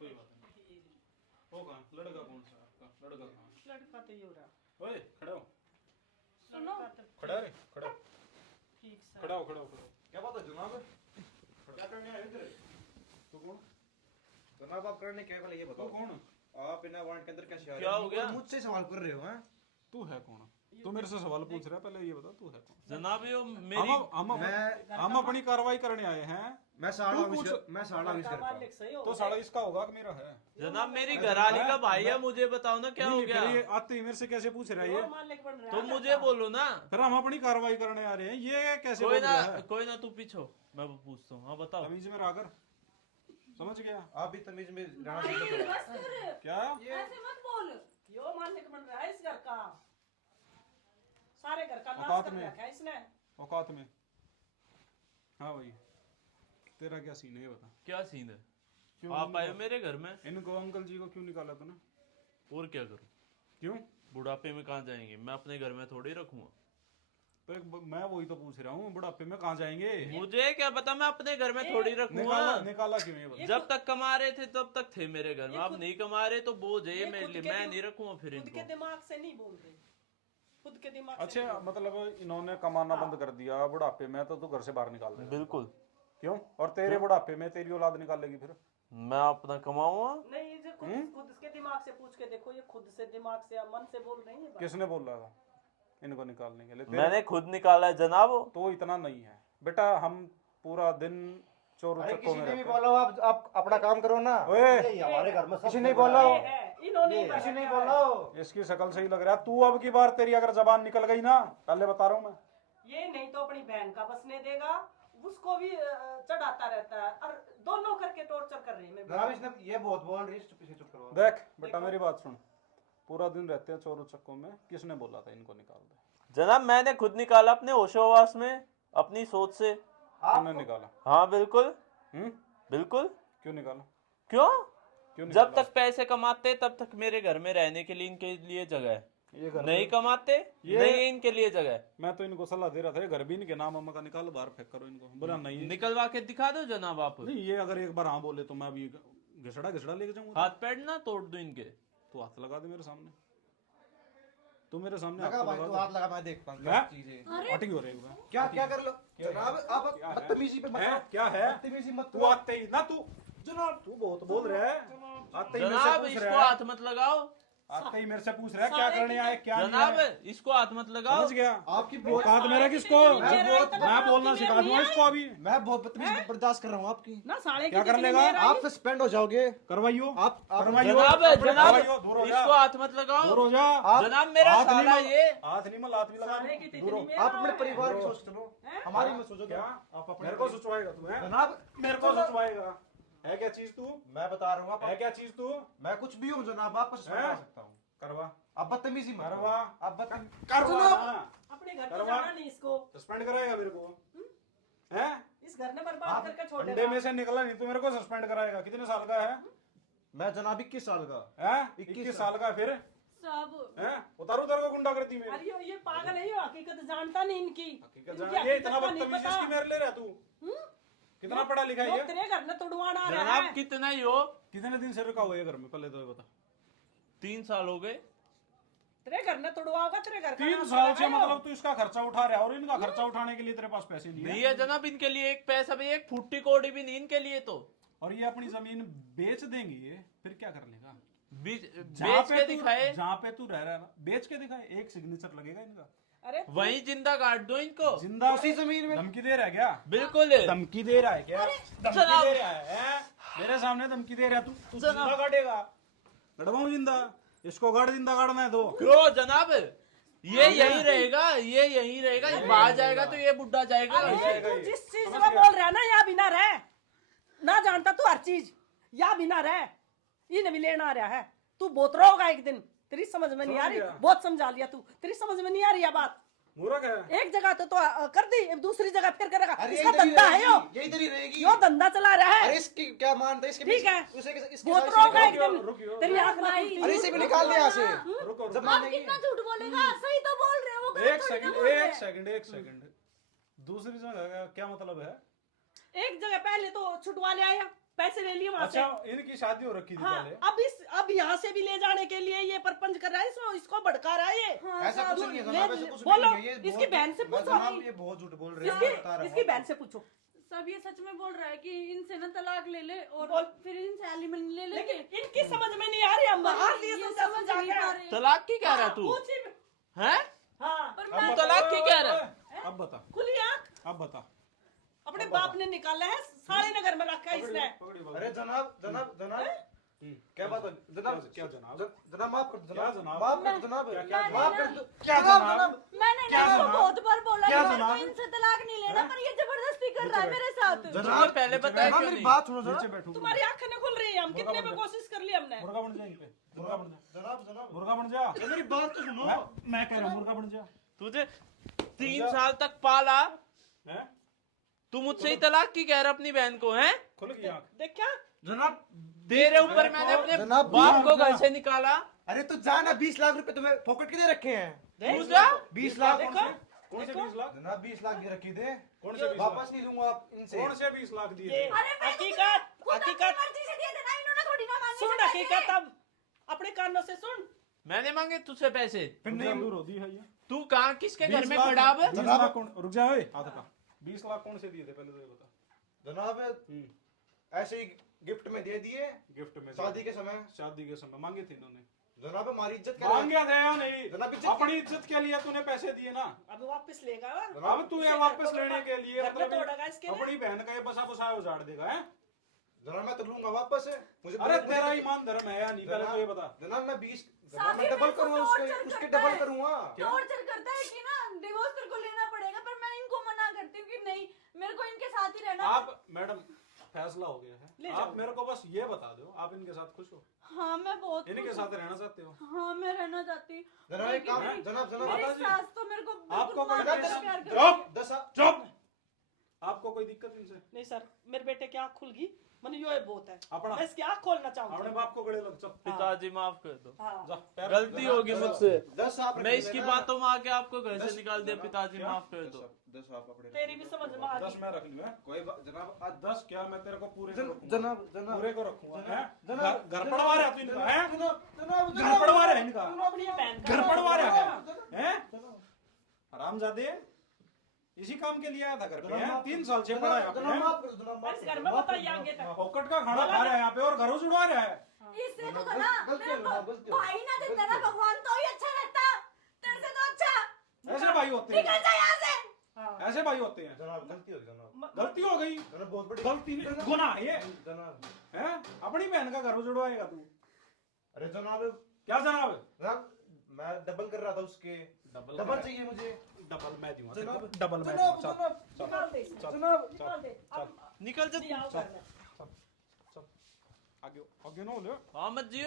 कोई बात नहीं। वो कहाँ लड़का कौन सा आपका? लड़का कहाँ? लड़का तो ये हो रहा। ओए खड़े हो, सुनो खड़ा रे, खड़ा हो, ठीक सर। खड़ा हो, खड़ा हो, खड़ा हो। क्या बात है जनाब? क्या करने आए इधर? तू कौन? जनाब आप करने क्या वाले ये तू बताओ। कौन? आप बिना वारंट के अंदर कैसे आ रहे क्या हो गया? मुझसे सवाल कर रहे हो हैं? तू है कौन? तू मेरे से सवाल पूछ रहा है, पहले ये बता तू है कौन? जनाब ये मेरी हम अपनी कार्रवाई करने आए हैं। मैं साड़ा आविष्कार मालिक सही हो तो साड़ा इसका होगा कि मेरा है? जनाब मेरी घरवाली का भाई है, मुझे बताओ ना क्या हो नहीं, गया। फिर ये आते ही मेरे से कैसे पूछ रहा है ये? मालिक बन रहा तुम मुझे बोलो ना। फिर हम अपनी कार्रवाई करने आ रहे हैं, ये कैसे कोई बोल रहा है? ना कोई ना, तू पीछो, मैं पूछता हूँ। हाँ बताओ। तमीज में रहकर समझ गया? आप भी तमीज में रहना सीखो। बस कर। क्या? ऐसे मत बोल। यो मालिक बन रहा है इस घर का, सारे घर का नाश औकात कर में। रखा है इसने। औकात में। हाँ भाई, तेरा क्या सीन है ये बता। क्या सीन है? क्यों आप आए निकाला? मेरे घर में, इनको अंकल जी को क्यों निकाला तूने? और क्या करूँ? क्यों? बुढ़ापे में कहाँ जाएंगे? मैं अपने घर में थोड़ी रखूंगा। तो मैं वही तो पूछ रहा हूँ, बुढ़ापे में कहाँ जाएंगे? मुझे क्या पता, मैं अपने घर में थोड़ी रखूंगा। निकाला निकाला क्यों ये बता। जब तक कमा रहे थे तब तक थे मेरे घर में, अब नहीं कमा रहे तो बोझ है ये मेरे खुद लिए, के मैं दिम- नहीं रखूंगा फिर खुद के इनको। दिमाग से नहीं बोल रहे, खुद के दिमाग से अच्छा नहीं बोल रहे। मतलब इन्होंने कमाना बंद कर दिया बुढ़ापे में, तो तू घर से बाहर निकाल देगा। बिल्कुल। क्यों? और तेरे बुढ़ापे में तेरी औलाद निकालेगी फिर? मैं अपना कमाऊंगा। नहीं, ये खुद खुद के दिमाग से पूछ के देखो, ये खुद से दिमाग से मन से बोल रही है। किसने बोला था इनको निकालने के लिए? मैंने खुद निकाला है जनाब। तो इतना नहीं है बेटा, हम पूरा दिन चोर अरे चक्कों किसी में ने भी रहते हैं। बोला हो, आप अपना काम करो ना। ओए! ये हमारे घर में किसी ये नहीं बोला हो। इन्होंने ही किसी नहीं बताया बोला है। हो। इसकी शक्ल सही लग रहा है। तू अब की बार तेरी अगर जबान निकल गई ना, पहले बता रहा हूँ मैं, ये नहीं तो अपनी बहन का बसने देगा, उसको भी चढ़ाता रहता है, और दोनों करके टॉर्चर कर रही है मेरे जनाब को। इसने ये बहुत बोल रही है, चुप करो। देख बेटा मेरी बात सुन, पूरा दिन रहते हैं चोरों चक्कों में, किसने बोला था इनको निकाल दे? जनाब मैंने खुद निकाला अपने होशोहवास में, अपनी सोच से। तूने निकाला? हाँ बिल्कुल हम्म? बिल्कुल। क्यों निकाला? क्यों? क्यों जब निकाला? तक पैसे कमाते तब तक मेरे घर में रहने के लिए इनके लिए जगह है, ये घर नहीं कमाते नहीं है इनके लिए जगह है। मैं तो इनको सलाह दे रहा था, ये घर भी इनके नाम अम्मा का निकालो, बाहर फेंक करो इनको। बोला नहीं निकलवा के दिखा दो जनाब आप। नहीं, ये अगर एक बार हाँ बोले तो मैं अभी घिसड़ा घिसड़ा लेके जाऊंगा। हाथ पैर ना तोड़ दो इनके। तू हाथ लगा दे मेरे सामने, तू मेरे सामने लगा हाथ भाई, तो तू लगा हाथ लगा, मैं देखता हूँ क्या? क्या चीज़ है। अटकी हो रही है। क्या क्या कर लो जनाब, आप क्या है? बदतमीजी पे मत है? करो। क्या है? बदतमीजी मत तू करो आते ही ना, तू जनाब। तू बहुत बोल रहा है। आते ही मेरे से जनाब पूछ इसको रहा है, हाथ मत लगाओ। आते ही मेरे से पूछ रहा है क्या करने आए क्या नहीं जनाब आए। इसको हाथ मत लगाओ। समझ गया? आपकी औकात मेरा किसको? मैं बोलना सिखा दूंगा इसको अभी। मैं बहुत बदतमीजी बर्दाश्त कर रहा हूँ आपकी। ना साढ़े क्या की कर जितनी लेगा? मेरा ही- आप सस्पेंड हो जाओगे। करवाइयो, आप करवाइयो, जनाब करवाइयो, दूर हो जा, इसको हाथ मत दूर लगाओ। हो जा। जनाब मेरा हाथ नहीं साला मल- ये। हाथ नहीं मल, हाथ भी लगा साढ़े की दूर जितनी हो। मेरा आप अपने है। परिवार की सोच चलो, हमारी मत सोचो। क्या? आप अपने मेरे को सोचवाएगा तू? है जनाब, मेरे को सोचवाएगा? है क्या चीज तू? मैं बता रहा हूँ आप, है क्या चीज तू? मैं कुछ भी हूँ जनाब, आपको सस्पेंड हैं? कर सकता हूँ। करवा, आप बदतमीजी मत करो। करवा, आप बदतमीजी करवा। अपने घर पे करवा। जाना नहीं इसको, सस्पेंड कराएगा मेरे को? हैं? इस घर ने बर्बाद करके अंडे छोड़ेगा। में से निकला नहीं तो मेरे को सस्पेंड कराएगा? कितने साल का है? मैं जनाब 21 साल का। हैं? 21 21 साल का फिर? सब हैं? उतारू तेरे को गुंडागर्दी में? अरे ये पागल है, ये हकीकत जानता नहीं इनकी। हकीकत इनकी जान- ये हकीकत इतना का नहीं बदतमीजी पता। इसकी मेरे ले रहा तू? कितना पढ़ा लिखा है लोग ये? तेरे घर में तुड़वाना आ रहा जनाब है। कितना ही हो? कितने दिन से रुका हुआ है घर में, पहले तो ये बता। 3 साल हो गए। तेरे घर में तुड़वाओगा, तेरे घर का 3 नाम साल से कराएगा। मतलब तू इसका खर्चा उठा रहा है, और इनका खर्चा उठाने के लिए तेरे पास पैसे नहीं नहीं है। है जनाब इनके लिए एक पैसा भी, एक फुट्टी कौड़ी भी नहीं इनके लिए। तो और ये अपनी जमीन बेच देंगे ये, फिर क्या कर लेगा? बेच के दिखाए, जहाँ पे तू रह रहा है ना, बेच के दिखाए, एक सिग्नेचर लगेगा इनका। अरे वहीं जिंदा काट दो इनको। जिंदा उसी जमीन में धमकी दे रहा है क्या? बिल्कुल धमकी दे रहा है क्या? धमकी जनाब। दे रहा है हैं? मेरे सामने धमकी दे रहा है तू जिंदा काटेगा? गड़वाऊं जिंदा, इसको गाड़ जिंदा गाड़ना है तो। क्यों जनाब? ये यही रहेगा, ये यही रहेगा। ये बाहर जाएगा तो ये बुढ़ा जाएगा। अरे तू जिस चीज में बोल रहा है ना, या बिना रह ना जानता तू हर चीज, या बिना रह ये भी लेना आ रहा है। तू बोत रहोगा एक दिन, तेरी समझ में नहीं आ रही। समझ गया। बहुत समझा लिया तू, तेरी समझ में नहीं आ रही है बात। मूर्ख है। एक जगह तो कर दी, अब दूसरी जगह फिर करेगा। अरे इसका इधर ही धंधा है रहेगी, यो, ये इधर ही रहेगी। यो धंधा चला रहा अरे है। इसकी क्या मानता है इसके ठीक है, इसके बोत साथ रहोगा इसे एक दिन, रुकियो, तेरी आंख में भाई। खुलती अरे है। इसे भी निकाल दे यहाँ से। रुको जब रुको, आप कितना झूठ बोलेगा, सही तो बोल रहे हो। वो गलत एक थोड़ी ना सेकंड, बोल रहे एक हैं। सेकंड, एक सेकंड। दूसरी जगह का क्या मतलब है? एक जगह पहले तो छुटवा ले आया, पैसे ले लिए वहां से। अच्छा इनकी शादी हो रखी थी हाँ, पहले। अब यहाँ से भी ले जाने के लिए ये परपंच कर रहा है, इसको भड़का रहा है ये। ऐसा कुछ नहीं है ले- जनाब, ऐसा कुछ बोलो, नहीं है, ये इसकी बहन से पूछो जनाब अभी। ये बहुत झूठ बोल रहे हैं, मैं बता रहा इसकी हूँ बहन से पूछो। सब ये सच में बोल रहा है कि इनसे ना तलाक ले ले और बोल। फिर इनसे एलिमेंट ले लेंगे। लेकिन इनकी समझ में नहीं आ रही, हम बाहर लिए ये समझ समझ नहीं पा रहे। तलाक की कह रहा तू हैं? हाँ, पर अब मैं बता, तलाक की कह रहा है? अब बता, खुली आंख अब बता। अपने बाप ने निकाला है, सारे नगर में रखा है इसने। पकड़ी बात। अरे जनाब जनाब जनाब क्या बात है जनाब? क्या जनाब? जनाब माफ कर दो क्या जनाब, जनाब? माफ कर दो जनाब, क्या माफ कर दो क्या जनाब, जनाब? जनाब मैंने क्या ना इसको जनाब? बहुत बार बोला क्या कि मेरे को जनाब? इनसे तलाक नहीं लेना, पर ये जबरदस्ती कर रहा है मेरे साथ। जनाब पहले बताया जनाब क्यों मेरी नहीं? बात सुनो नीचे जनाब, बैठो। तुम्हारी आंखें न खुल रही है, हम कितने पे कोशिश कर ली हमने। मुर्गा बन जा इन पे, मुर्गा बन जा, जनाब जनाब मुर्गा बन जा। ये मेरी बात तो सुनो। मैं कह रहा हूँ मुर्गा बन जा। तुझे 3 साल तक पाला, हैं? तू मुझसे ही तलाक की कह रहा अपनी बहन को हैं? खुल गई आँख। देख क्या जनाब तेरे ऊपर मैंने अपने जनाब, बाप को जनाब। घर से निकाला। अरे तो जाना 20 लाख रुपए तुम्हें पॉकेट के दे रखे हैं। तू जा। 20 लाख देखो, कौन से 20 लाख? जनाब 20 लाख ये रखे थे, कौन से 20 लाख? वापस नहीं लूंगा आप इनसे। कौन से 20 लाख दिए ये थे? अरे मैं तो हकीकत खुद अपनी हकीकत मर्जी से दिए थे ना, इन्होंने थोड़ी ना मांगे सुन, थे पैसे। हकीकत अब अपने कानों से सुन। मैंने मांगे तुझसे पैसे? फिर नहीं दूर होती है ये। तू कहाँ किसके घर 20 में लाख- खड़ा अब? 20 लाख कौन, रुक जा ओए, हाथ हटा। 20 लाख कौन से दिए थे पहले तो ये बता। जनाब ऐसे ही गिफ्ट में दे दिए, गिफ्ट में शादी के समय। शादी के समय मांगे थे इन्होंने। जनाब हमारी इज्जत के मांगे थे या नहीं? जनाब इज्जत अपनी इज्जत के लिए तूने पैसे दिए ना। अब वापस लेगा अब तू ये वापस लेने के लिए घर में तोड़ेगा इसके लिए। अपनी बहन का ये बसा बसा उजाड़ देगा हैं? जनाब मैं तो लूंगा वापस। मुझे अरे तेरा ईमान धर्म है या नहीं, पहले तो ये बता। जनाब मैं 20 जनाब साबिर मैं डबल मेरे को करूंगा torture उसके करता डबल है। करूंगा। टॉर्चर करता है कि ना डिवोर्स तेरे को लेना पड़ेगा, पर मैं इनको मना करती हूँ कि नहीं, मेरे को इनके साथ ही रहना। आप मैडम फैसला हो गया ले है, जाओ। आप मेरे को बस ये बता दो, आप इनके साथ खुश हो? हाँ मैं बहुत इन्हीं के खुश साथ रहना चाहते हो? हूँ। हाँ मैं रहना चाहती हूँ। जनाब एक काम लेकिन जनाब मेरी माता जनाब जी, सास तो मेरे को आपको बिल्कुल कोई माँ जैसा टेंशन- प्यार करती चुप! है। 10 चुप! आपको कोई दिक्कत इनसे? नहीं सर, मेरे बेटे की आंख खुल गई, मैंने यो बहुत है, अपना मैं इसकी आंख खोलना अपने चाहूंगा। बाप को गले लग। चल पिताजी माफ कर दो, हाँ। जा, पैर- गलती होगी मुझसे। 10 आप मैं इसकी बातों में आके आपको घर से निकाल दिया। पिताजी माफ कर दो। 10 आप अपने तेरी भी समझ में आ 10 गई। मैं रख लूँ हैं? कोई जनाब 10 क्या, मैं तेरे को पूरे को रखूंगा। जनाब जनाब पूरे को रखूंगा हैं? जनाब- घर पड़वा रहा तू इनका हैं? जनाब घर पड़वा रहा है इनका? अपनी बहन का घर पड़वा रहा है हैं? हरामजादे, इसी काम के लिए आया था घर पे हैं? 3 साल से पड़ा है यहाँ पे, जनाब हैं? माफ कर दो जनाब माफ इस कर घर दो, में माफ कर बताइए दो, आगे तक। फोकट का खाना खा रहा है यहाँ पे और घर उड़वा रहा है। इससे तो ना गलती मेरे हो गई, को गलती हो गई। भाई ना देता ना भगवान, तो ही अच्छा रहता तेरे से तो अच्छा। ऐसे भाई होते निकल हैं, जा यहाँ से। हाँ। ऐसे भाई होते हैं। जनाब गलती हो गई जनाब, गलती हो गई, जनाब बहुत बड़ी गलती नहीं, गुनाह है ये जनाब। हैं? अपनी बहन का घर उड़वाएगा तू? अरे जनाब क्या जनाब? जनाब मैं डबल कर रहा था उसके, डबल चाहिए मुझे। डबल मैं दूंगा जनाब तेरे को, डबल मैं जनाब दूंगा। जनाब निकाल दे इसे, जनाब निकाल दे। अब निकल जा। नहीं आओ घर में। चल, आगे आगे ना बोले। हाँ मत जियो।